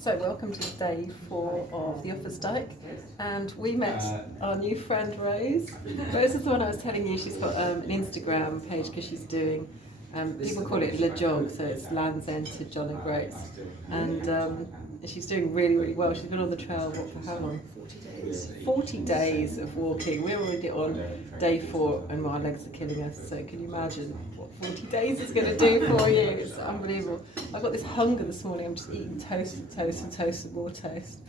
So welcome to day 4 of the Offa's Dyke, and we met our new friend Rose. Rose is the one I was telling you. She's got an Instagram page because she's doing, people call it Le Jog, so it's Land's End to John O'Groats, and she's doing really, really well. She's been on the trail, what, for how long? 40 days. 40 days of walking. We're already on day 4 and our legs are killing us, so can you imagine what 40 days is going to do for you? It's unbelievable. I've got this hunger this morning. I'm just eating toast and toast and toast and more toast.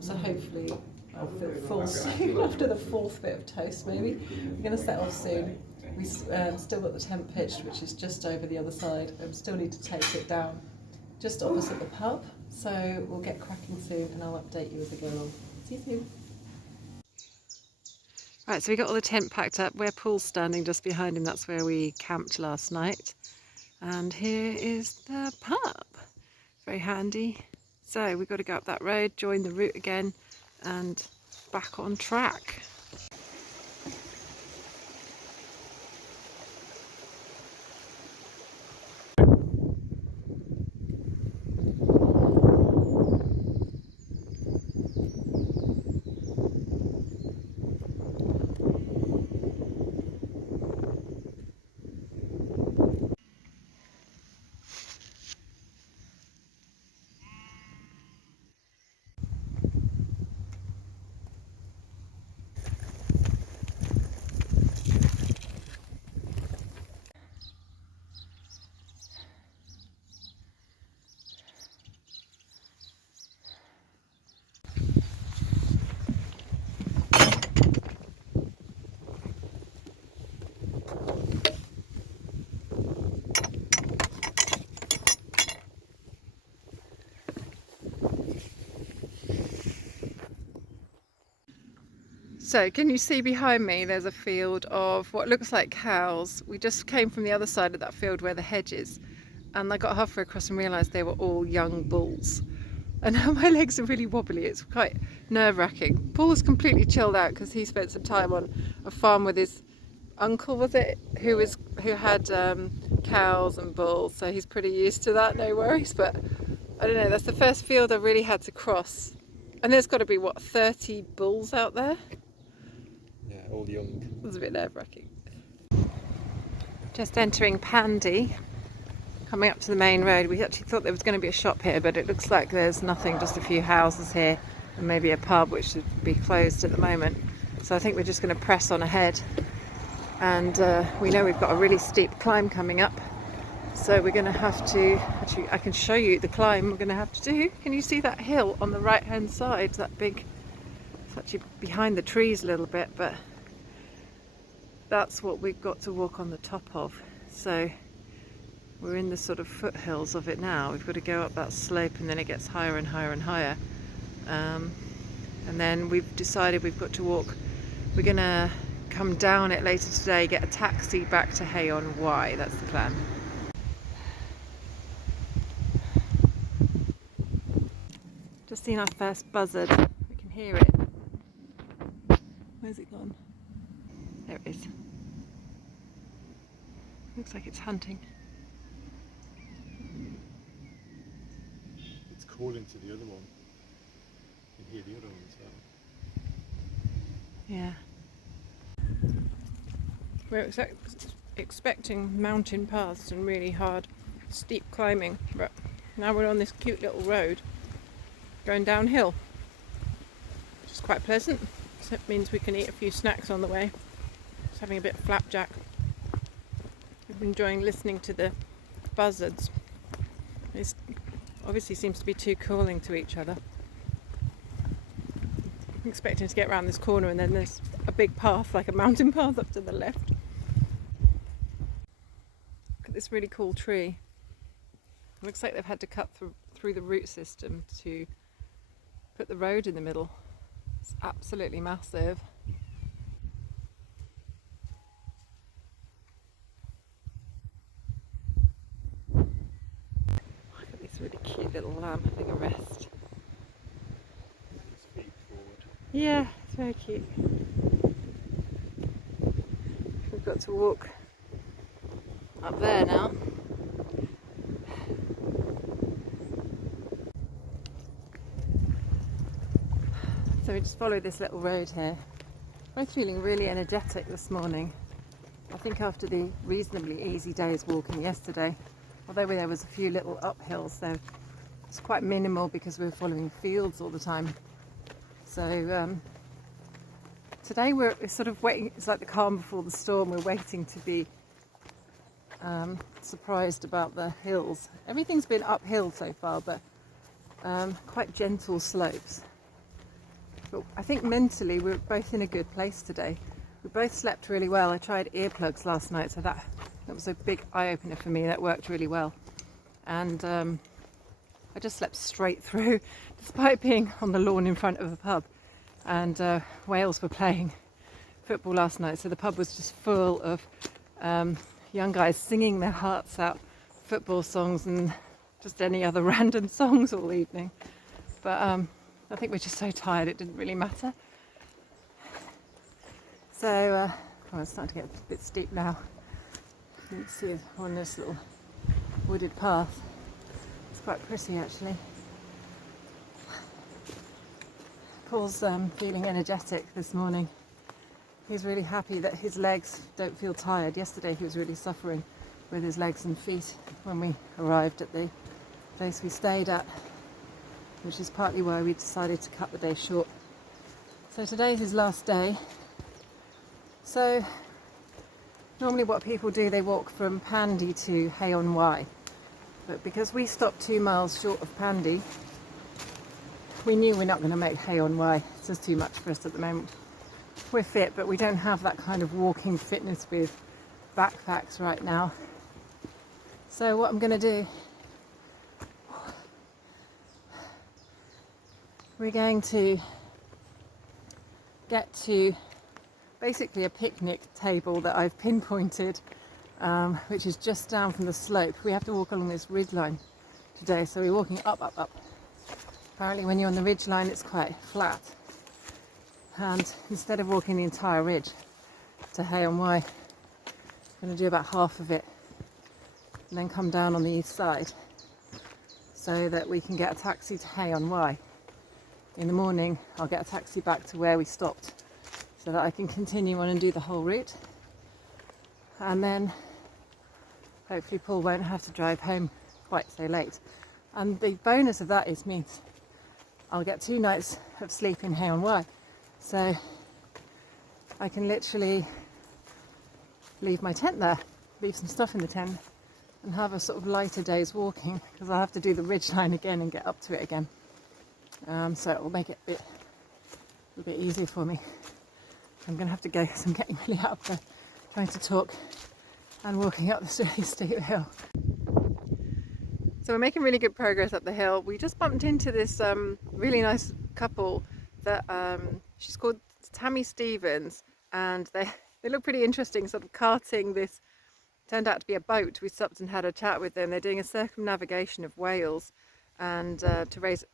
So hopefully I'll feel full soon after the 4th bit of toast maybe. We're going to set off soon. We've still got the tent pitched, which is just over the other side. I still need to take it down just opposite the pub. So we'll get cracking soon and I'll update you as we go along. See you soon. Right, so we got all the tent packed up. Where Paul's standing just behind him, that's where we camped last night. And here is the pub. Very handy. So we've got to go up that road, join the route again, and back on track. So can you see behind me there's a field of what looks like cows. We just came from the other side of that field where the hedge is, and I got halfway across and realised they were all young bulls. And now my legs are really wobbly. It's quite nerve-wracking. Paul's completely chilled out because he spent some time on a farm with his uncle, was it, who had cows and bulls, so he's pretty used to that, no worries. But I don't know, that's the first field I really had to cross, and there's got to be what, 30 bulls out there. Yeah, all young. It was a bit nerve-wracking. Just entering Pandy, coming up to the main road. We actually thought there was going to be a shop here, but it looks like there's nothing, just a few houses here and maybe a pub, which should be closed at the moment. So I think we're just going to press on ahead, and we know we've got a really steep climb coming up, so we're going to have to, actually I can show you the climb we're going to have to do. Can you see that hill on the right hand side, that big, it's actually behind the trees a little bit, but that's what we've got to walk on the top of. So we're in the sort of foothills of it now. We've got to go up that slope, and then it gets higher and higher and higher. And then we've decided we've got to walk. We're going to come down it later today, get a taxi back to Hay on Wye. That's the plan. Just seen our first buzzard. We can hear it. Where's it gone? There it is. Looks like it's hunting. It's calling to the other one. You can hear the other one as well. Yeah. We're expecting mountain paths and really hard, steep climbing, but now we're on this cute little road going downhill, which is quite pleasant. So it means we can eat a few snacks on the way. Just having a bit of flapjack. We've been enjoying listening to the buzzards. It obviously seems to be too calling to each other. I'm expecting to get around this corner, and then there's a big path, like a mountain path up to the left. Look at this really cool tree. It looks like they've had to cut through the root system to put the road in the middle. It's absolutely massive. Look at this really cute little lamb having a rest. Speed forward. Yeah, it's very cute. We've got to walk up there now. So we just follow this little road here. Both feeling really energetic this morning. I think after the reasonably easy day's walking yesterday, although there was a few little uphills, so it's quite minimal because we were following fields all the time. So today we're sort of waiting, it's like the calm before the storm, we're waiting to be surprised about the hills. Everything's been uphill so far, but quite gentle slopes. But I think mentally we're both in a good place today. We both slept really well. I tried earplugs last night, so that was a big eye-opener for me. That worked really well. And I just slept straight through, despite being on the lawn in front of a pub. And Wales were playing football last night, so the pub was just full of young guys singing their hearts out, football songs and just any other random songs all evening. But I think we're just so tired it didn't really matter. So, it's starting to get a bit steep now. You can see it on this little wooded path. It's quite pretty actually. Paul's feeling energetic this morning. He's really happy that his legs don't feel tired. Yesterday he was really suffering with his legs and feet when we arrived at the place we stayed at, which is partly why we decided to cut the day short. So today's his last day. So normally what people do, they walk from Pandy to Hay-on-Wye, but because we stopped 2 miles short of Pandy, we knew we're not going to make Hay-on-Wye. It's just too much for us at the moment. We're fit, but we don't have that kind of walking fitness with backpacks right now. So what I'm going to do, we're going to get to basically a picnic table that I've pinpointed, which is just down from the slope. We have to walk along this ridge line today, so we're walking up, up, up. Apparently when you're on the ridge line it's quite flat, and instead of walking the entire ridge to Hay-on-Wye, I'm going to do about half of it and then come down on the east side so that we can get a taxi to Hay-on-Wye. In the morning I'll get a taxi back to where we stopped so that I can continue on and do the whole route, and then hopefully Paul won't have to drive home quite so late. And the bonus of that means I'll get 2 nights of sleep in Hay-on-Wye, so I can literally leave my tent there, leave some stuff in the tent and have a sort of lighter day's walking, because I'll have to do the ridge line again and get up to it again. So it will make it a bit easier for me. I'm going to have to go because I'm getting really out of breath trying to talk and walking up this really steep hill. So we're making really good progress up the hill. We just bumped into this really nice couple that she's called Tammy Stevens, and they look pretty interesting, sort of carting this, turned out to be a boat. We stopped and had a chat with them. They're doing a circumnavigation of Wales, and to raise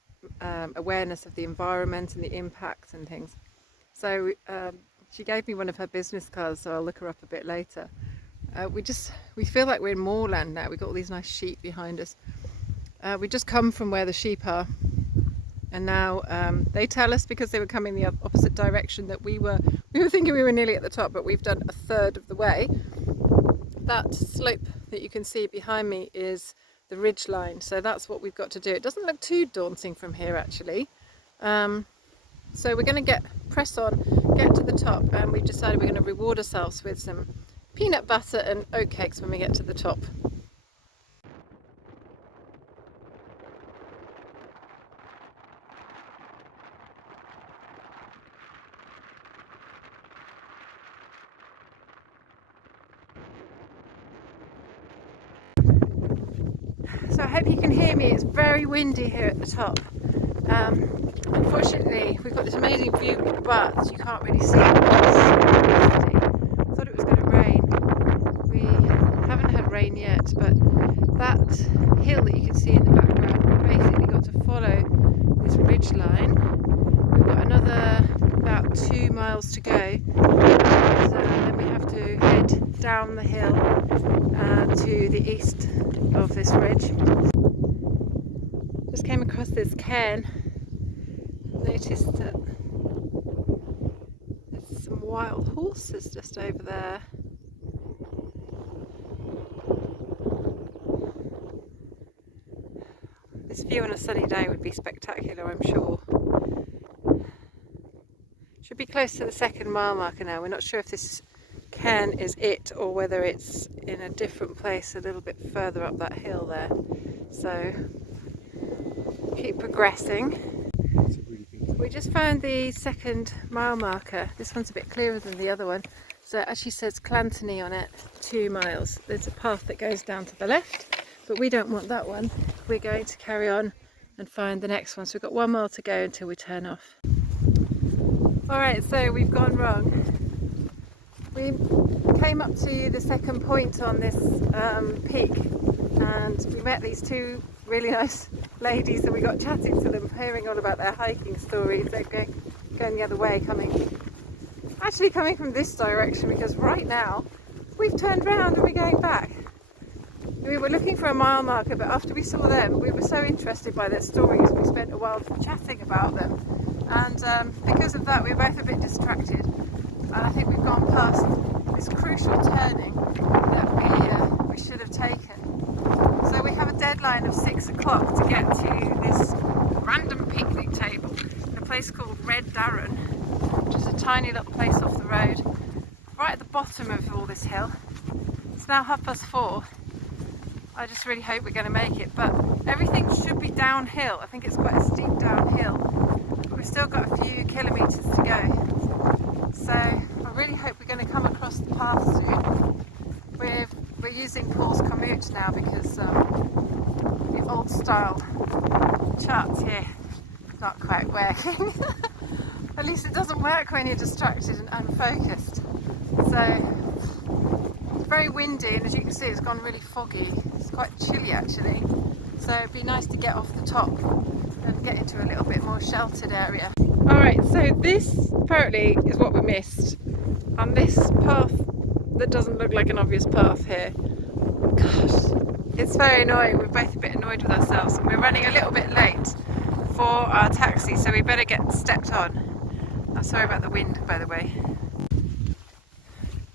awareness of the environment and the impacts and things. So she gave me one of her business cards, so I'll look her up a bit later. We feel like we're in moorland now. We've got all these nice sheep behind us. We just come from where the sheep are, and now they tell us, because they were coming the opposite direction, that we were thinking we were nearly at the top, but we've done a third of the way. That slope that you can see behind me is the ridge line, so that's what we've got to do. It doesn't look too daunting from here actually. So we're going to press on, get to the top, and we've decided we're going to reward ourselves with some peanut butter and oatcakes when we get to the top. So I hope you can hear me. It's very windy here at the top. Unfortunately, we've got this amazing view, but you can't really see it. I thought it was going to rain. We haven't had rain yet, but that hill that you can see in the background, we've basically got to follow this ridge line. We've got another about 2 miles to go, and then we have to head down the hill to the east of this ridge. Just came across this cairn. Noticed that wild horses just over there. This view on a sunny day would be spectacular, I'm sure. Should be close to the 2nd mile marker now. We're not sure if this cairn is it or whether it's in a different place a little bit further up that hill there. So keep progressing. It's a really big We just found the 2nd mile marker. This one's a bit clearer than the other one. So it actually says Llantony on it, 2 miles. There's a path that goes down to the left, but we don't want that one. We're going to carry on and find the next one. So we've got 1 mile to go until we turn off. Alright, so we've gone wrong. We came up to the 2nd point on this peak, and we met these 2 really nice ladies, and we got chatting to them, hearing all about their hiking stories. They're going the other way, coming from this direction, because right now we've turned round and we're going back. We were looking for a mile marker, but after we saw them, we were so interested by their stories, we spent a while chatting about them. And because of that, we were both a bit distracted. And I think we've gone past this crucial turning that we should have taken. So we have a deadline of 6 o'clock to get to this random picnic table in a place called Daren, which is a tiny little place off the road, right at the bottom of all this hill. It's now 4:30. I just really hope we're going to make it, but everything should be downhill. I think it's quite a steep downhill, but we've still got a few kilometres to go. So I really hope we're going to come across the path soon. We're using Paul's commute now because the old style charts here not quite working. At least it doesn't work when you're distracted and unfocused. So it's very windy, and as you can see it's gone really foggy. It's quite chilly actually. So it'd be nice to get off the top and get into a little bit more sheltered area. Alright, so this apparently is what we missed. On this path that doesn't look like an obvious path here. Gosh, it's very annoying. We're both a bit annoyed with ourselves, and we're running a little bit late for our taxi, so we better get stepped on. I'm sorry about the wind, by the way.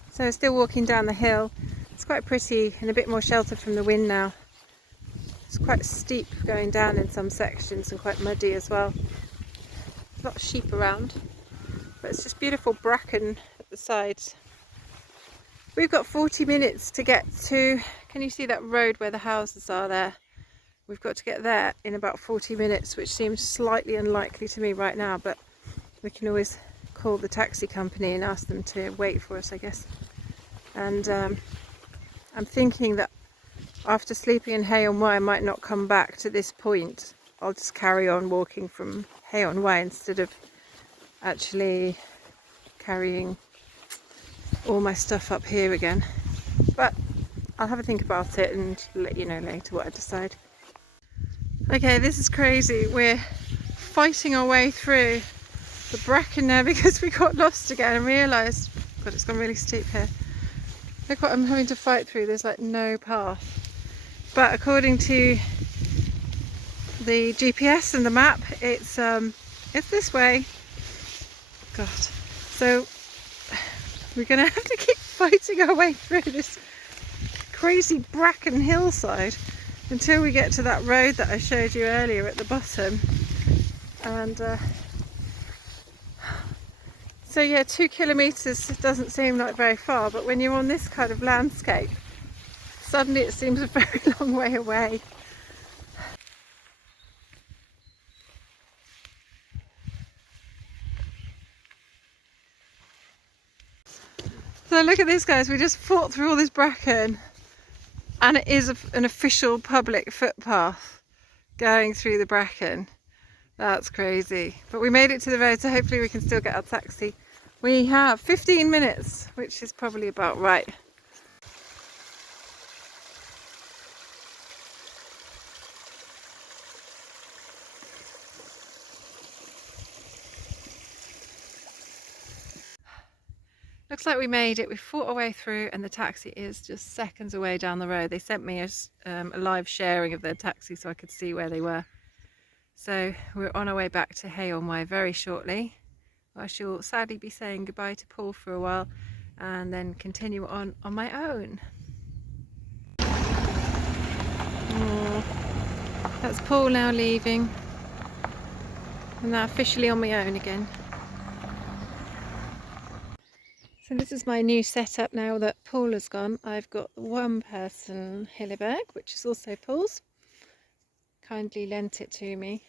So still walking down the hill. It's quite pretty and a bit more sheltered from the wind now. It's quite steep going down in some sections and quite muddy as well. There's a lot of sheep around, but it's just beautiful bracken at the sides. We've got 40 minutes to get to, can you see that road where the houses are there? We've got to get there in about 40 minutes, which seems slightly unlikely to me right now, but we can always call the taxi company and ask them to wait for us, I guess. And I'm thinking that after sleeping in Hay-on-Wye I might not come back to this point. I'll just carry on walking from Hay-on-Wye instead of actually carrying all my stuff up here again. But I'll have a think about it and let you know later what I decide. Okay, this is crazy. We're fighting our way through the bracken now because we got lost again and realised, God, it's gone really steep here. Look what I'm having to fight through. There's like no path. But according to the GPS and the map, it's this way. God. So we're going to have to keep fighting our way through this crazy bracken hillside until we get to that road that I showed you earlier at the bottom. And so yeah, 2 kilometres doesn't seem like very far, but when you're on this kind of landscape, suddenly it seems a very long way away. So look at this, guys, we just fought through all this bracken, and it is an official public footpath going through the bracken. That's crazy. But we made it to the road, so hopefully we can still get our taxi. We have 15 minutes, which is probably about right. Looks like we made it. We fought our way through, and the taxi is just seconds away down the road. They sent me a live sharing of their taxi so I could see where they were. So we're on our way back to Hay-on-Wye very shortly. I shall sadly be saying goodbye to Paul for a while and then continue on my own. Oh, that's Paul now leaving. I'm now officially on my own again. So this is my new setup now that Paul has gone. I've got the one person hilly bag, which is also Paul's. Kindly lent it to me.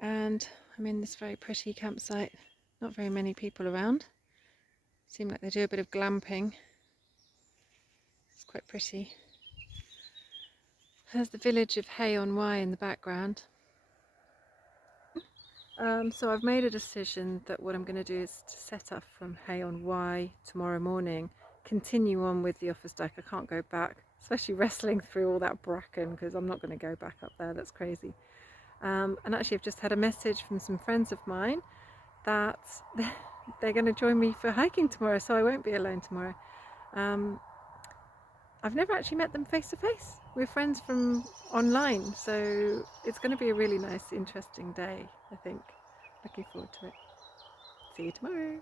And I'm in this very pretty campsite. Not very many people around. Seem like they do a bit of glamping. It's quite pretty. There's the village of Hay on Wye in the background. So I've made a decision that what I'm going to do is to set off from Hay on Wye tomorrow morning, continue on with the Offa's Dyke. I can't go back, especially wrestling through all that bracken, because I'm not going to go back up there. That's crazy. And actually I've just had a message from some friends of mine that they're going to join me for hiking tomorrow, so I won't be alone tomorrow. I've never actually met them face to face. We're friends from online, so it's going to be a really nice, interesting day, I think. Looking forward to it. See you tomorrow.